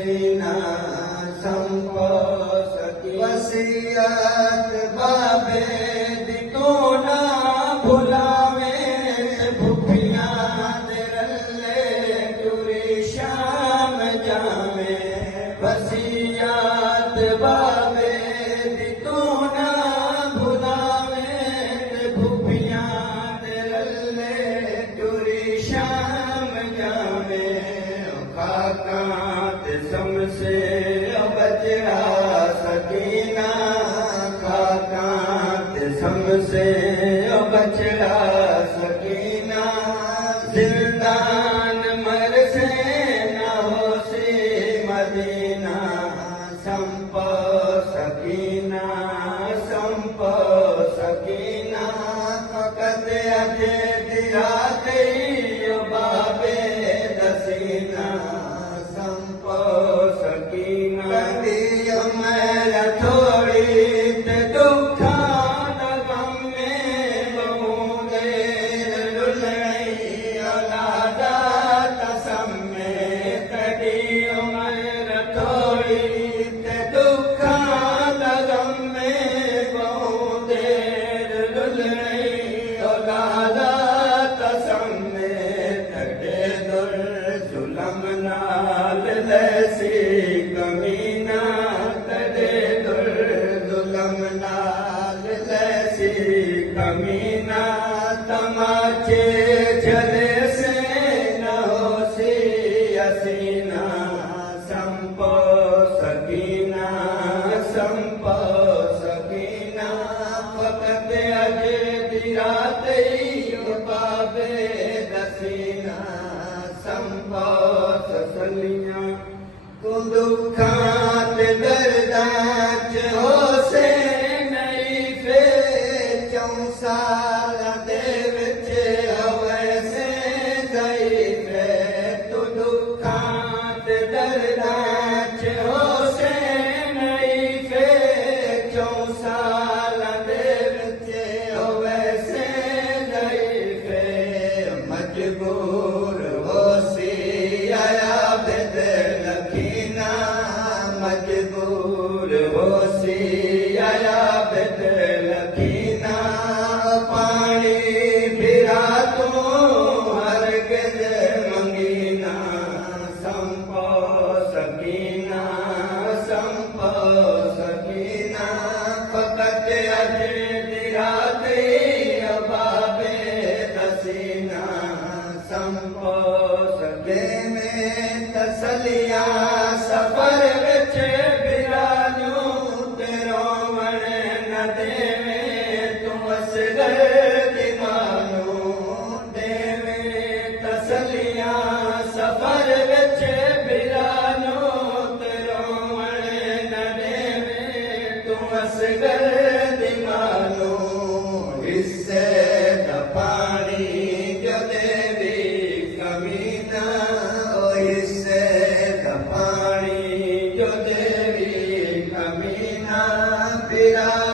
हसीना संपो सकी वसीयत बाबे दी तो ना भुलावे भुखियां दे रले टुरी शाम जावे वसीयत बाबे दी तो ना भुलावे भुखियां दे रले टुरी शाम जावे खाकात समसे बचड़ा सकीना खाकात समसे बचड़ा सकीना जिंदान मर से न हो सी मदीना संपो सकीना फकत अजे दिया बाबे दसीना संपो सकीना मैं थोड़ी ते दुखा गम में बहूंगे लुलई औलादा कसम में कड़ी उम्र थोड़ी ते दुखा गम में बहूंगे लुलई औलादा कसम में तके दुर जुलम नाल लैसी कमीना तके दुर जुलम नाल लैसी कमीना तमाचे जले से न हो सी हसीना संपो सकीना फकत अजे दिराते बाबे दसीना संपो सलियां तू दुखां ते दर्दां च हो से नहीं फे चौं सालां दे विच वैसे गई फे तू दुखां ते दर्दां च हो से नहीं फे चौं सालां दे विच वैसे गई फे मजबूर हो सी आया बिद लखीना मजबूर हो सी आया बिद लखीना पानी फिरा तू हरगिज़ मंगीना संपो सकीना फकत अजे दिराते बाबे दसीना संपो सके में तसलिया सफर विच बिराजू तेरो वण न देवे तू असगर दीवानू देवे तसलिया सफर विच बिराजू तेरो वण न देवे तू असगर दीवानू हिस्से दा पानी जो देवी कमीना हिस्से दा पानी जो देवी कमीना फिरा